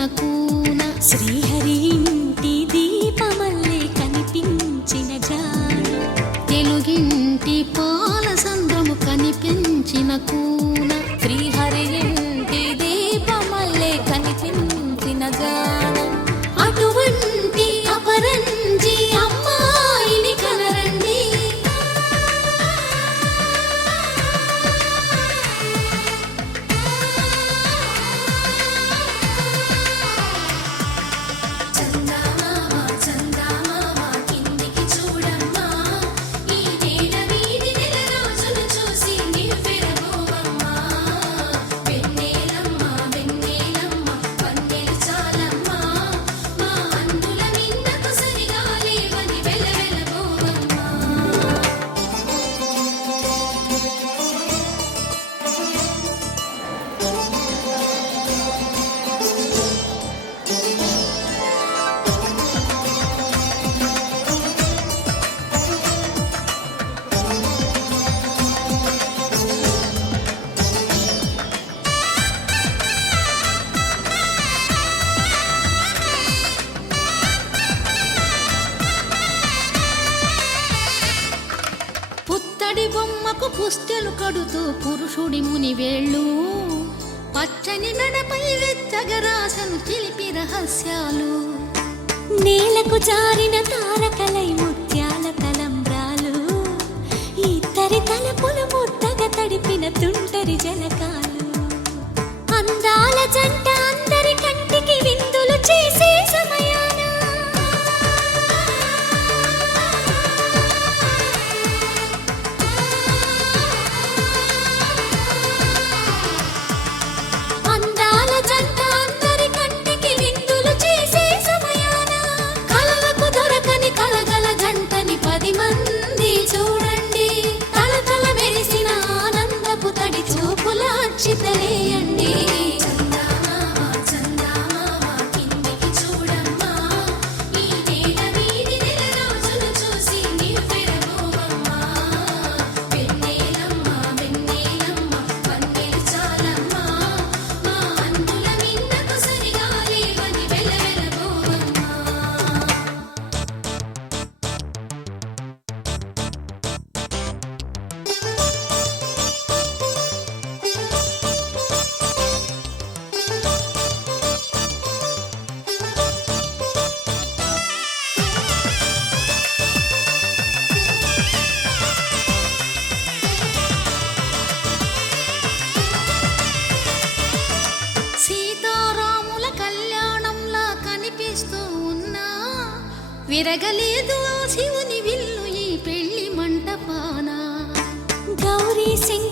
కన్న కూన శ్రీహరి ఇంటి దీపమల్లే కనిపించిన జాడ తెలుగింటి పాల సంద్రము కనిపించిన కూన శ్రీహరి ఇంటి దీపమల్లే కనిపించిన జాడ అటువంటి అపరంజి అమ్మాయిని కనరండి. పుత్తడి బొమ్మకు పుస్తెలు కడుతూ పురుషుడి ముని వేళ్ళు పచ్చని మెడపై వెచ్చగరాసను చిలిపి రహస్యాలు నేలకు జారిన తారకలై ముత్యాల తలంబ్రాలు ఇద్దరి తలపులు ముద్దగా తడిపిన తుంటరి జలకాలు అందాల జంట అందరి కంటికి విందులు చేసే సమయాన అందాల జంట అందరి కంటికి విందులు చేసే సమయాన కలలకు దొరకని కలగల జంటని 10 మంది చూడండి. తలతల మెరిసిన ఆనందపు తడి చూపుల అక్షితలేయండి. సీతారాముల కళ్యాణంలా కనిపిస్తూ ఉన్నా విరగలేదు ఆ శివుని విల్లు ఈ పెళ్లి మంటపాన గౌరీ సింగ్